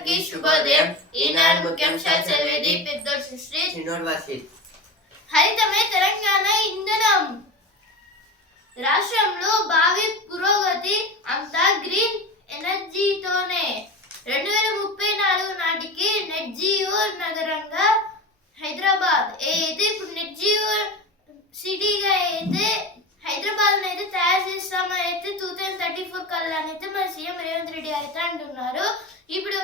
అందరికీ శుభోదయం. ఈనాడు ముఖ్యాంశాలు చదివేది పెద్దోడు సుశ్రీ హరితమే తెలంగాణ ఇంధనం. రాష్ట్రంలో భావి పురోగతి అంతా గ్రీన్ ఎనర్జీతోనే. 2034 నాటికి నెట్ జీరో నగరంగా హైదరాబాద్ అయితే ఇప్పుడు నెట్ జీరో సిటీగా అయితే హైదరాబాద్ అయితే తయారు చేస్తామని అయితే 2034 కల్లా అయితే మన సీఎం రేవంత్ రెడ్డి అయితే అంటున్నారు. ఇప్పుడు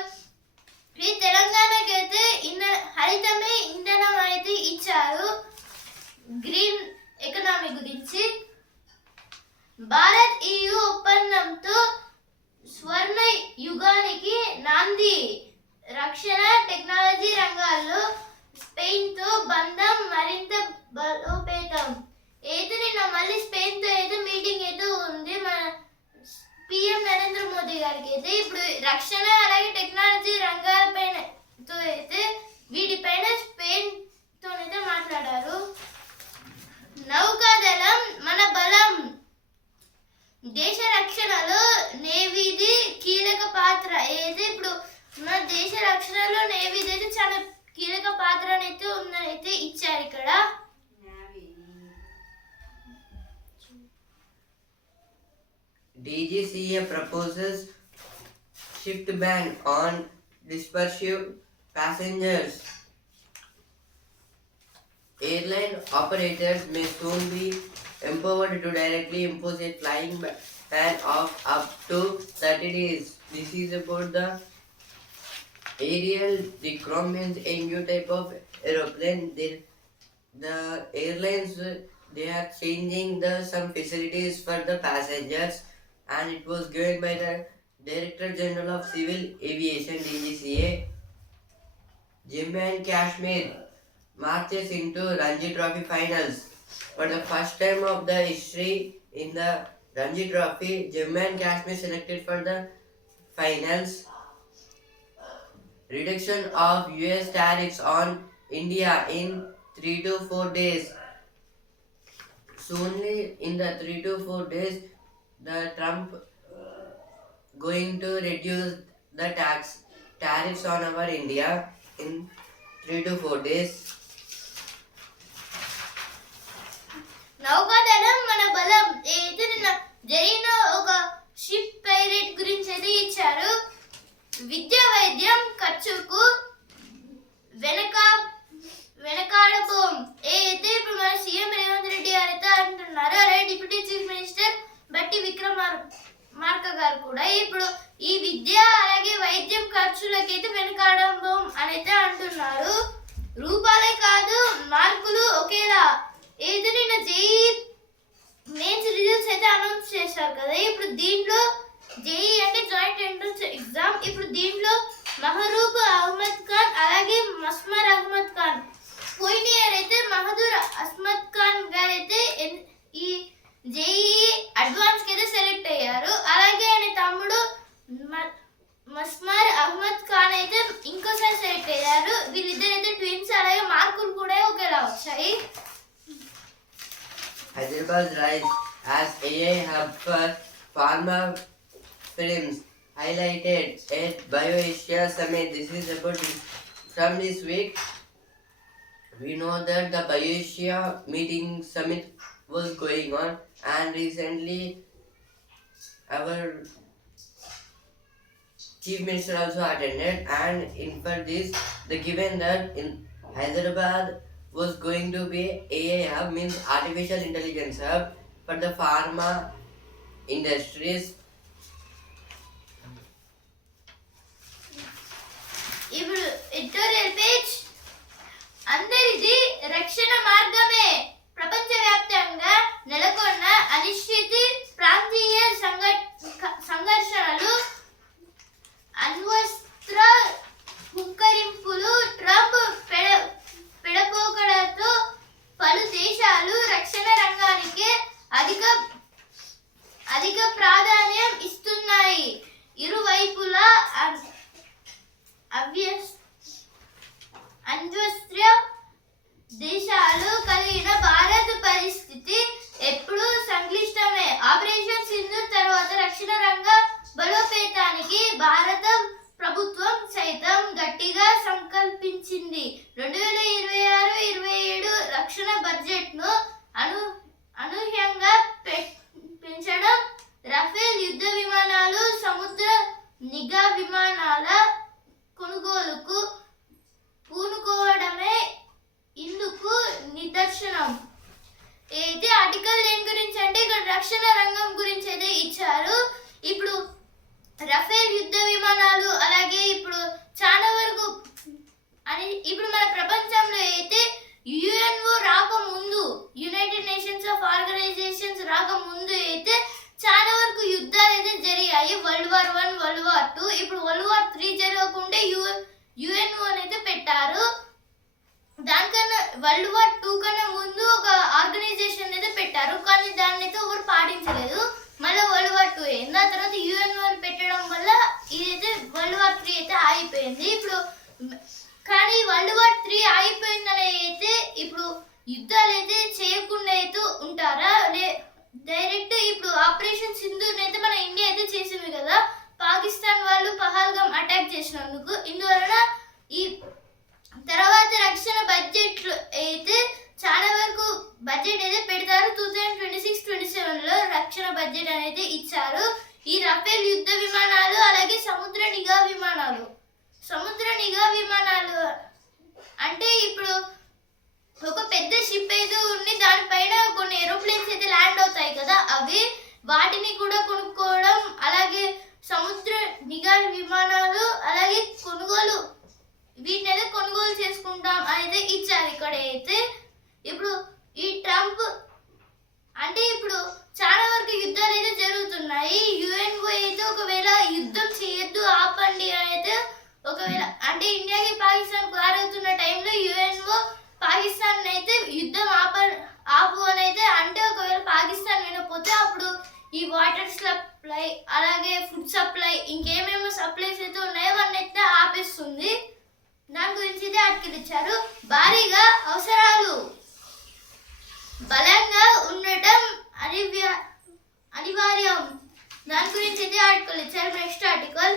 ఈ తెలంగాణకి అయితే హరితమే ఇంధనం అయితే ఇచ్చారు. గ్రీన్ ఎకనామీ గురించి భారత్ EU ఒప్పందంతో స్వర్ణ యుగానికి నాంది. రక్షణ టెక్నాలజీ రంగాల్లో స్పెయిన్తో బంధం మరింత బలోపేతం. అయితే నిన్న మళ్ళీ స్పెయిన్తో అయితే మీటింగ్ అయితే ఉంది మన పిఎం నరేంద్ర మోదీ గారికి. అయితే ఇప్పుడు రక్షణ అలాగే టెక్నాలజీ రంగాలపైన అయితే వీటిపైన స్పెయిన్తో అయితే మాట్లాడారు. నౌకాదళం మన బలం. దేశ రక్షణలో నేవీది కీలక పాత్ర. అయితే ఇప్పుడు మన దేశ రక్షణలో నేవీది అయితే చాలా కీలక పాత్ర అయితే ఉందని అయితే ఇచ్చారు ఇక్కడ. DGCA proposes shift ban on dispersive passengers. Airline operators may soon be empowered to directly impose a flying ban of up to 30 days. This is about the Aerial. The Chrome means a new type of aeroplane. The airlines, they are changing some facilities for the passengers, and it was given by the Director General of Civil Aviation DGCA. Jammu and Kashmir marches into Ranji Trophy finals. For the first time of the history in the Ranji Trophy, Jammu and Kashmir selected for the finals. Reduction of US tariffs on India in 3 to 4 days. Soonly in the 3 to 4 days, the Trump going to reduce the tariffs on our India in 3 to 4 days. నౌకాదళం మన బలం. అయితే నిన్న జరిగిన ఒక ship pirate గురించి అయితే ఇచ్చారు. విద్య వైద్యం ఖర్చుకు వెనకాడబోం. అయితే ఇప్పుడు మన సీఎం రేవంత్ రెడ్డి గారు అయితే అంటున్నారు. అలాగే డిప్యూటీ చీఫ్ మినిస్టర్ బట్టి విక్రమార్క గారు కూడా ఇప్పుడు ఈ విద్య అలాగే వైద్యం ఖర్చులకైతే వెనకాడబోం అని అయితే అంటున్నారు. రూపాలే కాదు మార్కులు ఒకేలా. అయితే నిన్న జేఈ మెయిన్స్ రిజల్ట్స్ అయితే అనౌన్స్ చేశారు కదా. ఇప్పుడు దీంట్లో జేఈ అంటే జాయింట్ ఎంట్రన్స్ ఎగ్జామ్. ఇప్పుడు దీంట్లో మహరూబ్ అహ్మద్ ఖాన్ అలాగే మస్మర్ అహ్మద్ ఖాన్ పోయిన ఇయర్ అయితే మహదూర్ అహ్మద్ ఖాన్ గారు అయితే ఈ జేఈ అడ్వాన్స్ కి అయితే సెలెక్ట్ అయ్యారు. అలాగే ఆయన తమ్ముడు మస్మర్ అహ్మద్ ఖాన్ అయితే ఇంకోసారి సెలెక్ట్ అయ్యారు. వీళ్ళిద్దరు అయితే ట్విన్స్. అలాగే మార్కులు కూడా ఒకేలా వచ్చాయి. Hyderabad's rise as AI hub for pharma films highlighted at BioAsia Summit. This is about from this week. We know that the BioAsia meeting summit was going on, and recently our chief minister also attended, and in for this the given that in Hyderabad was going to be AI hub, means artificial intelligence hub for the pharma industries. ఇప్పుడు editorial page. అందరిది రక్షణ మార్గమే. ప్రపంచవ్యాప్తంగా నెలకొన్న అనిశ్చితి, ప్రాంతీయ సంఘర్షణలు, అణ్వస్త్ర హుంకరింపులు, Trump పెడపోకడతో పలు దేశాలు రక్షణ రంగానికి అధిక ప్రాధాన్యం ఇస్తున్నాయి. ఇరువైపులా అణ్వస్త్ర దేశాలు కలిగిన భారత్ పరిస్థితి ఎప్పుడూ సంక్లిష్టమే. ఆపరేషన్ సింధూర్ తర్వాత రక్షణ రంగ బలోపేతానికి భారత ప్రభుత్వం 2026-27 రక్షణ బడ్జెట్ను అనూహ్యంగా పెంచడం, రఫేల్ యుద్ధ విమానాలు, సముద్ర నిఘా విమానాల కొనుగోలుకు పూనుకోవడమే ఇందుకు నిదర్శనం. అయితే ఆర్టికల్ దేని గురించి అంటే ఇక్కడ రక్షణ రంగం గురించి అయితే ఇచ్చారు. ఇప్పుడు రఫేల్ యుద్ధ విమానాలు అలాగే ఇప్పుడు చాలా వరకు ఇప్పుడు మన ప్రపంచంలో అయితే యుఎన్ఓ రాకముందు, యునైటెడ్ నేషన్స్ ఆఫ్ ఆర్గనైజేషన్స్ రాకముందు అయితే చాలా వరకు యుద్ధాలు అయితే జరిగాయి. World war 1, world war 2. ఇప్పుడు వరల్డ్ వార్ 3 జరగకుండా యుఎన్ఓ అయితే పెట్టారు. దానికన్నా వరల్డ్ వార్ 2 కన్నా ముందు ఒక ఆర్గనైజేషన్ అయితే పెట్టారు, కానీ దాన్ని అయితే ఎవరు పాటించలేదు. మళ్ళీ వరల్డ్ వార్ 2 అయింది. ఆ తర్వాత యుఎన్ఓ పెట్టడం వల్ల ఇదైతే వరల్డ్ వార్ 3 అయితే ఆగిపోయింది. ఇప్పుడు కానీ వరల్డ్ వార్ 3 ఆగిపోయిందని అయితే ఇప్పుడు యుద్ధాలు అయితే చేయకుండా అయితే ఉంటారా? డైరెక్ట్ ఇప్పుడు ఆపరేషన్ సింధూర్ అయితే మన ఇండియా అయితే చేసింది కదా, పాకిస్తాన్ వాళ్ళు పహల్గామ్ అటాక్ చేసినందుకు. ఇందువలన ఈ తర్వాత రక్షణ బడ్జెట్ అయితే చాలా వరకు బడ్జెట్ అయితే పెడతారు. 2026-27లో రక్షణ బడ్జెట్ అనేది ఇచ్చారు. ఈ రఫేల్ యుద్ధ విమానాలు అలాగే సముద్ర నిఘా విమానాలు అంటే ఇప్పుడు ఒక పెద్ద షిప్ అయితే ఉండి దానిపైన కొన్ని ఏరోప్లేన్స్ అయితే ల్యాండ్ అవుతాయి కదా, అవి వాటిని కూడా కొనుక్కోవడం, అలాగే సముద్ర నిఘా విమానాలు అలాగే వీటిని అయితే కొనుగోలు చేసుకుంటాం అనేది ఇచ్చారు. ఇక్కడ అయితే ఇప్పుడు ఈ ట్రంప్ అంటే ఇప్పుడు చాలా వరకు యుద్ధాలు అయితే జరుగుతున్నాయి. యుఎన్ఓ అయితే ఒకవేళ యుద్ధం చేయొద్దు, ఆపండి అయితే ఒకవేళ అంటే ఇండియాకి పాకిస్తాన్ వారవుతున్న టైంలో యుఎన్ఓ పాకిస్తాన్ అయితే యుద్ధం ఆపు అని అయితే అంటే ఒకవేళ పాకిస్తాన్ వినకపోతే అప్పుడు ఈ వాటర్ సప్లై అలాగే ఫుడ్ సప్లై ఇంకేమేమో సప్లైస్ అయితే ఉన్నాయో అవన్నీ అయితే ఆపేస్తుంది. దాని గురించి అయితే ఆర్టికల్ ఇచ్చారు. భారీగా అవసరాలు బలంగా ఉండటం అనివార్యం. దాని గురించి అయితే ఆర్టికల్ ఇచ్చారు. Next article,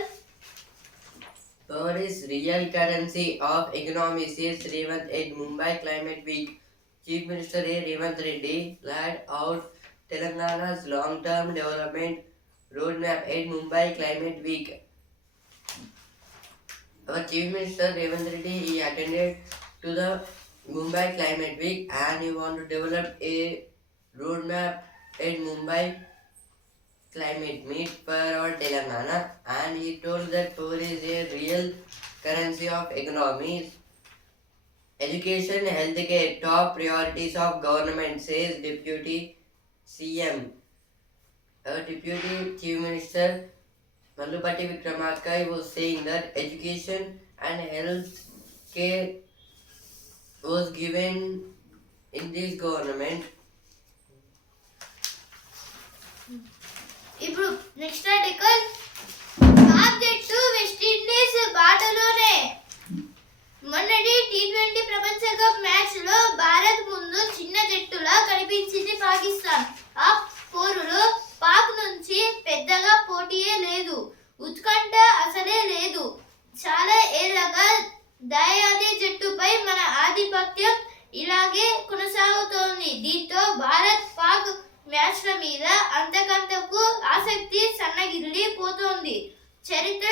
Paris real currency of economy says Revanth at Mumbai Climate Week. Chief Minister A. Revanth Reddy laid out Telangana's long-term development roadmap at Mumbai Climate Week. Our Chief Minister Revanth Reddy, he attended to the Mumbai Climate Week and he want to develop a roadmap at Mumbai Climate Meet for our Telangana, and he told that poor is a real currency of economies. Education, healthcare, top priorities of government, says Deputy CM. Our Deputy Chief Minister Mallupati Vikramarka was saying that education and health care was given in this government. ఇప్పుడు next article, Pak జట్టు West Indies బాటలోనే. మొన్నటి T20 ప్రపంచ cup match లో భారత్ ముందు చిన్న జట్టులా కనిపించింది పాకిస్తాన్. ఆ పోరులో పాక్ నుంచి పెద్దగా పోటీయే లేదు, ఉత్కంఠ అసలే లేదు. చాలా ఏళ్లగా దాయాది జట్టుపై మన ఆధిపత్యం ఇలాగే కొనసాగుతోంది. దీంతో భారత్ పాక్ మ్యాచ్ల మీద అంతకంతకు ఆసక్తి సన్నగిల్లి పోతోంది. చరిత్ర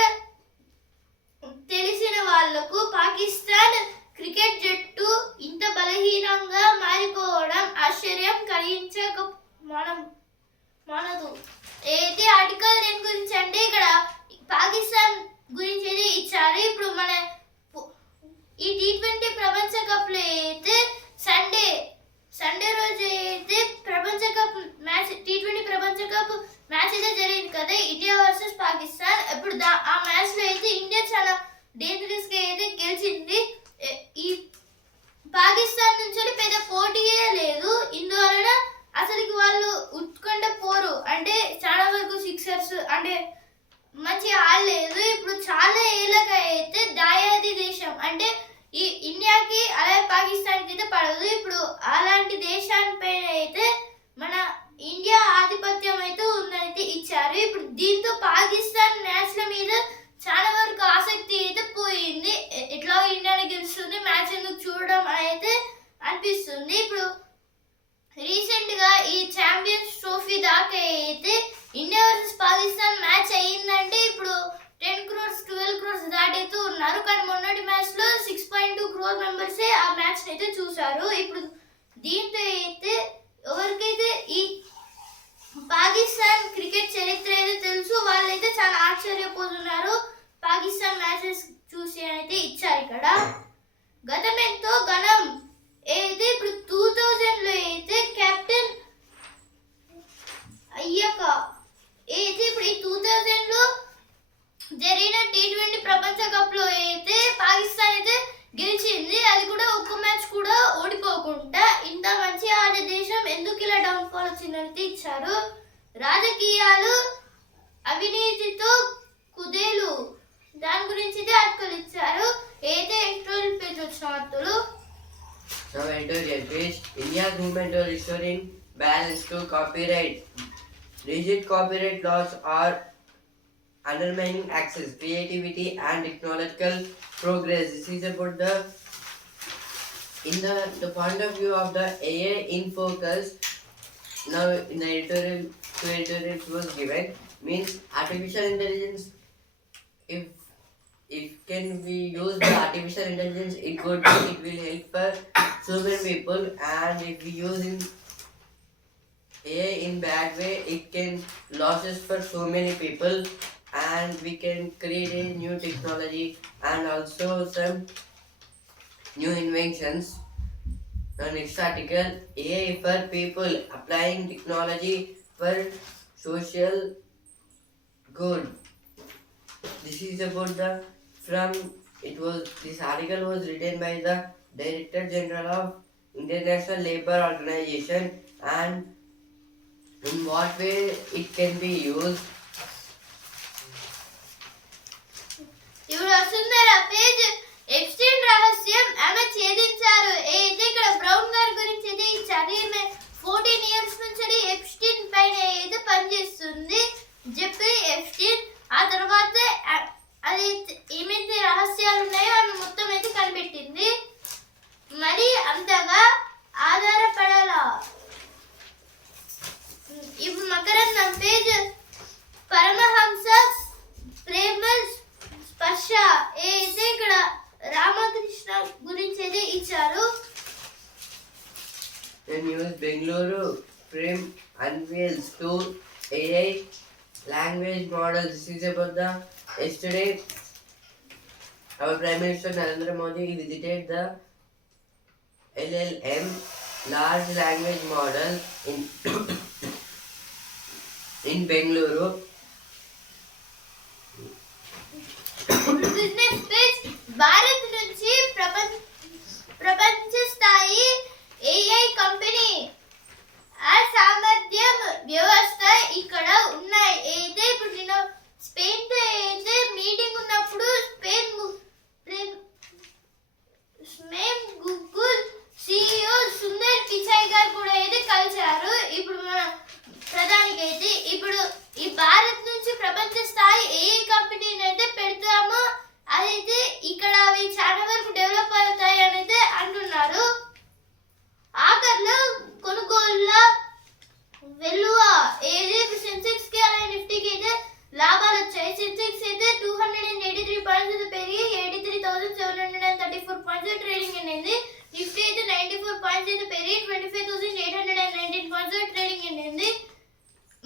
తెలిసిన వాళ్లకు పాకిస్తాన్ క్రికెట్ జట్టు ఇంత బలహీనంగా మారిపోవడం ఆశ్చర్యం కలిగించకపోనదు. అయితే ఆర్టికల్ దేని గురించి అంటే ఇక్కడ పాకిస్తాన్ గురించి అయితే ఇచ్చారు. ఇప్పుడు మన ఈ T20 ప్రపంచ కప్ లో అయితే సండే రోజు అయితే ప్రపంచ కప్ మ్యాచ్ T20 ప్రపంచ కప్ మ్యాచ్ అయితే జరిగింది కదా, ఇండియా వర్సెస్ పాకిస్తాన్. ఇప్పుడు ఆ మ్యాచ్ లో అయితే ఇండియా చాలా డేంజరస్ గా అయితే గెలిచింది. ఈ పాకిస్తాన్ నుంచి పెద్ద పోటీయే లేదు. ఇందువలన అసలుకి వాళ్ళు ఉత్కంఠ పోరు అంటే చాలా వరకు సిక్సర్స్ అంటే మంచి ఆడలేదు. ఇప్పుడు చాలా ఏళ్ళగా అయితే దాయాది దేశం అంటే ఈ ఇండియాకి అలాగే పాకిస్తాన్కి అయితే పడదు. ఇప్పుడు అలాంటి దేశానిపైన అయితే మన ఇండియా ఆధిపత్యం అయితే ఉందైతే ఇచ్చారు. ఇప్పుడు దీంతో పాకిస్తాన్ మ్యాచ్ల మీద చాలా వరకు ఆసక్తి అయితే పోయింది. ఎట్లా ఇండియాని గెలుస్తుంది, మ్యాచ్ ఎందుకు ఆడుతూ ఉన్నారు. కానీ మొన్నటి మ్యాచ్ లో 6.2 crore మెంబర్స్ ఆ మ్యాచ్ అయితే చూశారు. ఇప్పుడు దీంతో అయితే ఎవరికైతే ఈ పాకిస్తాన్ క్రికెట్ చరిత్ర అయితే తెలుసు వాళ్ళైతే చాలా ఆశ్చర్యపోతున్నారు. పాకిస్తాన్ మ్యాచెస్ చూసి అయితే ఇచ్చారు ఇక్కడ. గతం ఎంతో ఘనం అయితే ఇప్పుడు 2000 లో అయితే కెప్టెన్ అయ్యాక అయితే ఇప్పుడు ఈ 2000 లో జరిగిన T20 ప్రపంచ కప్ లో అయితే పాకిస్తాన్ అయితే గెలిచింది. అది కూడా ఒక్క మ్యాచ్ కూడా ఓడిపోకుండా. ఇంత మంచి ఆడే దేశం ఎందుకు ఇలా డౌన్ ఫాల్ వచ్చిందంటే ఇచ్చారు. రాజకీయాలు అవినీతితో కుదేలు దాని గురించి అయితే ఆర్టికల్ ఇచ్చారు. అయితే ఎడిటోరియల్ పేజ్ వచ్చిన వార్తలు. Now editorial page. India's movement to restoring balance to copyright. Rigid copyright laws are undermining access, creativity, and technological progress. This is about the point of view of the AI in focus. Now in the editorial was given means artificial intelligence. If can we use the artificial intelligence, it will help for so many people, and if we use in AI in bad way, it can losses for so many people, and we can create a new technology and also some new inventions. The next article, AI for people, applying technology for social good. This is about this article was written by the Director General of International Labour Organization, and in what way it can be used. ఇప్పుడు Vasundhara page Epstein రహస్యం ఆమె ఛేదించారు. అయితే ఇక్కడ brown గారి గురించి అయితే ఇచ్చారు. ఈమె 14 years నుంచి ఎప్స్టీన్ పైన అయితే పనిచేస్తుంది. Jeffrey Epstein. ఆ తర్వాత అది ఏమైతే రహస్యాలు ఉన్నాయో ఆమె మొత్తం అయితే కనిపెట్టింది. మరి అంతగా ఆధారపడాల. ఇప్పుడు మకరందం పేజ్ పరమహంస ప్రేమ స్పర్శ అయితే ఇక్కడ రామకృష్ణ గురించి అయితే ఇచ్చారు. The news Bengaluru Frame unveils two AI language models. This is about the yesterday our Prime Minister Narendra Modi visited the LLM large language model in Bengaluru. Business page Bharat నుంచి ప్రపంచ స్థాయి ఏఐ కంపెనీ ఆ సామర్థ్యం వ్యవస్థ ఇక్కడ ఉన్నాయి. అయితే ఇప్పుడు నేను స్పెయిన్ తో అయితే మీటింగ్ ఉన్నప్పుడు Spain Google CEO Sundar Pichai గారు కూడా అయితే కలిశారు. ఇప్పుడు మన ప్రధానికి అయితే ఇప్పుడు ఈ భారత్ నుంచి ప్రపంచ స్థాయి ఏఐ కంపెనీని అయితే పెడతాము. అదైతే ఇక్కడ అవి చాలా వరకు డెవలప్ అవుతాయి అని అయితే అంటున్నారు. ఆఖర్లో కొనుగోళ్ళ వెలువ ఏది సెన్సెక్స్ కి అలాగే నిఫ్టీకి అయితే లాభాలు వచ్చాయి. సెన్సెక్స్ అయితే 283 పాయింట్స్ పెరిగి 83,734 పాయింట్స్ ట్రేడింగ్ అయింది. నిఫ్టీ అయితే 94 పాయింట్స్ అయితే పెరిగి 25,819 పాయింట్స్ ట్రేడింగ్ అయింది.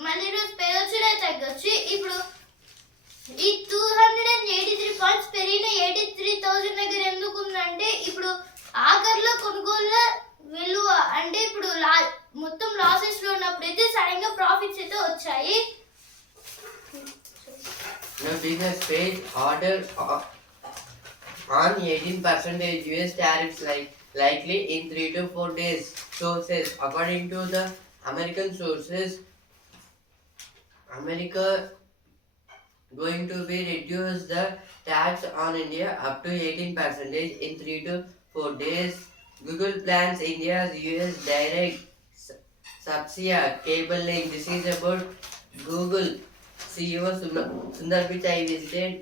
మళ్ళీ రోజు పెరగచ్చు తగ్గొచ్చు. ఇప్పుడు ఈ 283 పాయింట్స్ పెరిగిన 83,000 దగ్గర ఎందుకు ఉందంటే ఇప్పుడు ఆఖర్లో కొనుగోళ్ళ విలువ అంటే ఇప్పుడు మొత్తం లాసెస్ లో ఉన్నప్పుడు అయితే సడన్ గా ప్రాఫిట్స్ అయితే వచ్చాయి. Now business page order on 18% US tariffs likely in 3 to 4 days. Sources according to the American sources, America going to be reduce the tax on India up to 18% in 3 to 4 days. Google plans India's US direct subsidiary cable link. This is about Google CEO Sundar Pichai visited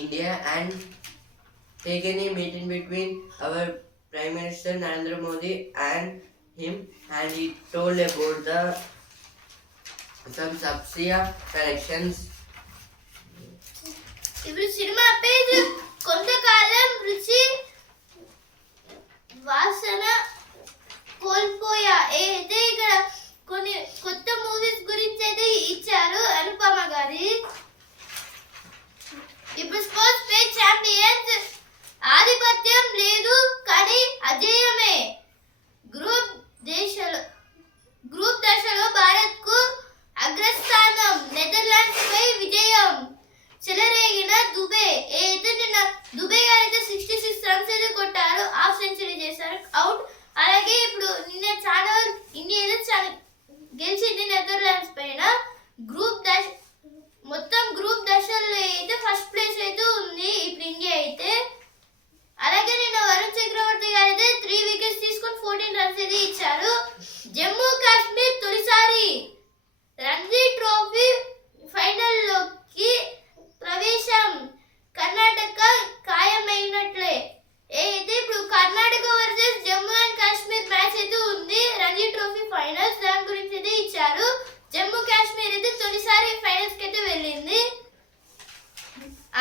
India and taken a meeting between our Prime Minister Narendra Modi and him, and he told about some subsidiary connections. ఇప్పుడు cinema page కొంతకాలం రుచి వాసన కోల్పోయా అయితే ఇక్కడ కొన్ని కొత్త movies గురించి అయితే ఇచ్చారు అనుపమ గారి. ఇప్పుడు స్పోర్ట్స్ పేజ్ ఛాంపియన్స్ ఆధిపత్యం లేదు కానీ అజేయమే. గ్రూప్ దశలో భారత్ కు అగ్రస్థానం, నెదర్లాండ్స్ పై విజయం. చెలరేగిన దుబే అయితే నిన్న దుబే గారు అయితే 66 రన్స్ అయితే కొట్టారు, హాఫ్ సెంచరీ చేశారు, అవుట్. అలాగే ఇప్పుడు నిన్న చాలా ఇండియా అయితే గెలిచింది నెదర్లాండ్స్ పైన. మొత్తం గ్రూప్ దశల్లో అయితే ఫస్ట్ ప్లేస్ అయితే ఉంది ఇప్పుడు ఇండియా అయితే. అలాగే నిన్న వరుణ్ చక్రవర్తి గారు అయితే 3 వికెట్స్ తీసుకొని 14 రన్స్ అయితే ఇచ్చారు. జమ్మూ కాశ్మీర్ తొలిసారి రంజీ ట్రోఫీ ఫైనల్లోకి ప్రవేశం. కర్ణాటక ఖాయమైనట్లే. అయితే ఇప్పుడు Karnataka versus Jammu and Kashmir match అయితే ఉంది రంజీ ట్రోఫీ ఫైనల్స్, దాని గురించి అయితే ఇచ్చారు. జమ్మూ కాశ్మీర్ అయితే తొలిసారి ఫైనల్స్ కి అయితే వెళ్ళింది.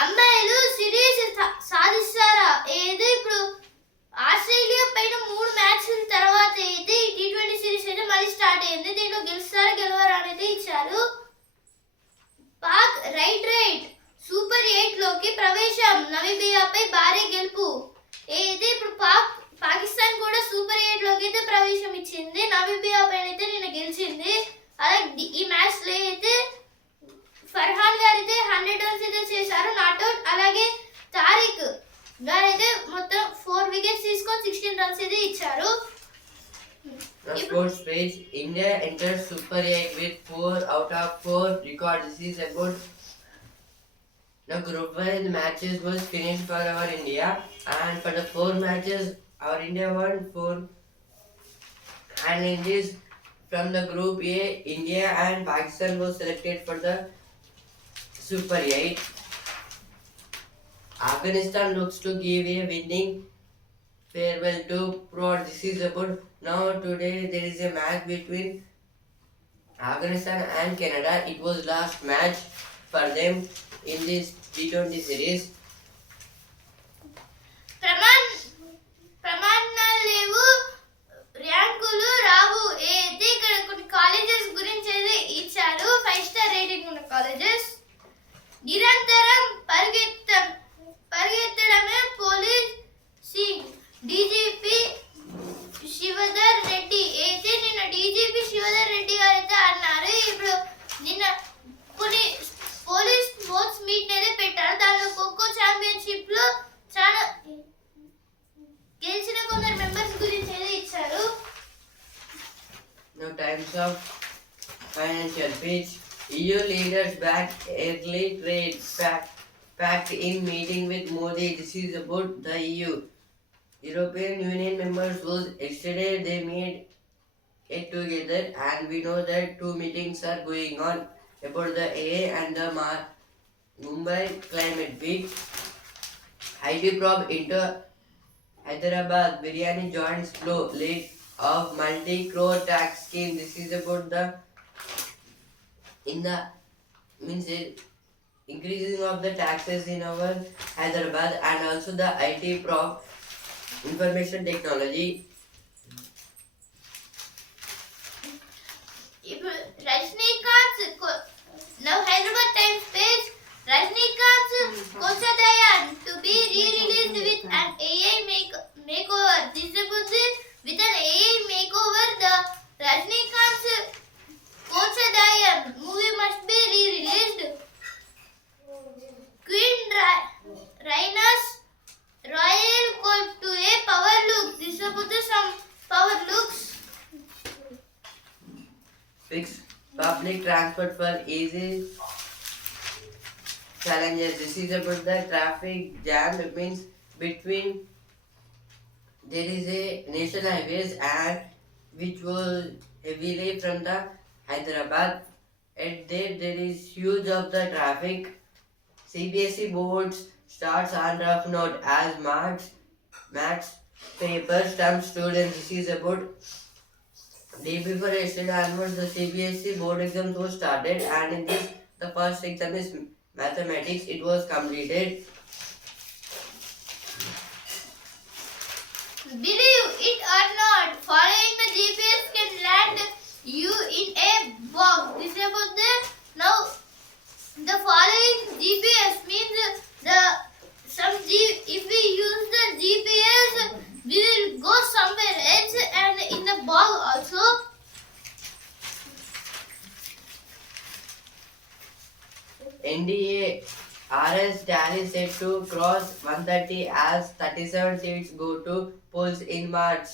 అమ్మాయిలు సిరీస్ సాధిస్తారా? ఏదో ఇప్పుడు ఆస్ట్రేలియా పైన 3 మ్యాచ్ల తర్వాత అయితే T20 సిరీస్ అయితే మళ్ళీ స్టార్ట్ అయింది. దీంట్లో గెలుస్తారా గెలవరా అనేది ఇచ్చారు. పాక్ రైట్ సూపర్ 8 లోకి ప్రవేశం. నమీబియాపై భారీ గెలుపు. అయితే ఇప్పుడు పాకిస్తాన్ కూడా సూపర్ 8 లోకి అయితే ప్రవేశం ఇచ్చింది. నమీబియా పైన అయితే నిన్న గెలిచింది. అలాగే ఈ మ్యాచ్ లో అయితే ఫర్హాన్ గారు అయితే 100 రన్స్ అయితే చేశారు, నాట్అవుట్. అలాగే తారిక్ గారు అయితే మొత్తం 4 వికెట్స్ తీసుకొని 16 రన్స్ అయితే ఇచ్చారు. The sports page, India entered Super 8 with 4 out of 4 record. This is about the group wise matches was finished for our India, and for the 4 matches our India won 4. And in this, from the group A, India and Pakistan was selected for the Super 8. Afghanistan looks to give a winning farewell to Pro. This is about now today there is a match between Afghanistan and Canada. It was last match for them in this T20 series. ప్రమాణాలు లేవు, ర్యాంకులు రావు. అయితే ఇక్కడ కొన్ని colleges గురించి అయితే ఇచ్చారు, 5 star rating ఉన్న కాలేజెస్. నిరంతరం పరిగెత్తడమే పోలీస్ డీజీపీ శివధర్ రెడ్డి. అయితే నిన్న డీజీపీ శివధర్ రెడ్డి గారు అయితే అన్నారు, ఇప్పుడు నిన్న కొన్ని పోలీస్ స్పోర్ట్స్ మీట్ అయితే పెట్టారు. దానిలో ఖోఖో ఛాంపియన్షిప్ లో చాలా గెలిచిన కొందరు మెంబర్స్ గురించి అయితే ఇచ్చారు. Now times of financial pitch. EU leaders back early trade pact in meeting with Modi. This is about the EU. European Union members was yesterday they made it together, and we know that 2 meetings are going on about the AA and the Mumbai climate week. IT probe into Hyderabad biryani joints flow lead of multi-crore tax scheme. This is about the increasing of the taxes in our Hyderabad, and also the IT probe information technology. ఇప్పుడు Rajinikanth now Hyderabad Times page, Rajnikant's Kochadayan to be re-released with an AI makeover. This is about with an AI makeover, the Rajnikant's Kochadayan movie must be re-released. Queen Raina's royal court to a power look. This is about some power looks. Fix public transport for easy challenges. This is about the traffic jam. It means between there is a national highways and which was heavily from the Hyderabad. At there is huge of the traffic. CBSE boards starts on rough note as maths paper stamp students. This is about day before yesterday onwards the CBSE board exams was started, and in this the first exam is mathematics, it was completed. Believe it or not, following the GPS can land you in a bog. This is about the now. The following GPS means if we use the GPS, we will go somewhere else and in the bog also. NDA RS tally set to cross 130 as 37 seats go to polls in March.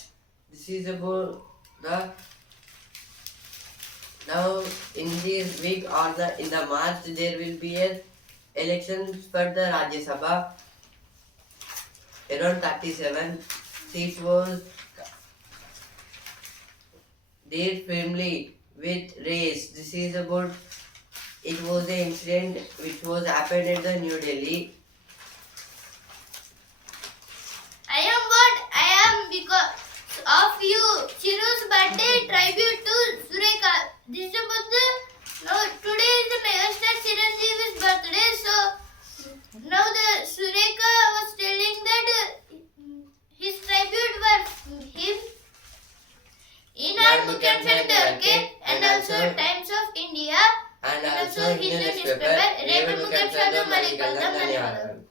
This is about the now in this week or in the March there will be a elections for the Rajya Sabha. Around 37 seats was there firmly with race. This is about it was the incident which was happened at the New Delhi. I am what I am because of you. Chiru's birthday tribute to Sureka. This is about the now today is the megastar Chiranjeevi's birthday. So now the Sureka was telling that his tribute was him in our Mukhyan Center, okay, and also Times of India. And And also also Hindu Hindu newspaper, newspaper, రేపు రేపు ముఖ్యాంశాలు ముఖ్యాంశాలు మళ్ళీ మళ్ళీ కలుద్దాం. కలుద్దాం. ధన్యవాదాలు.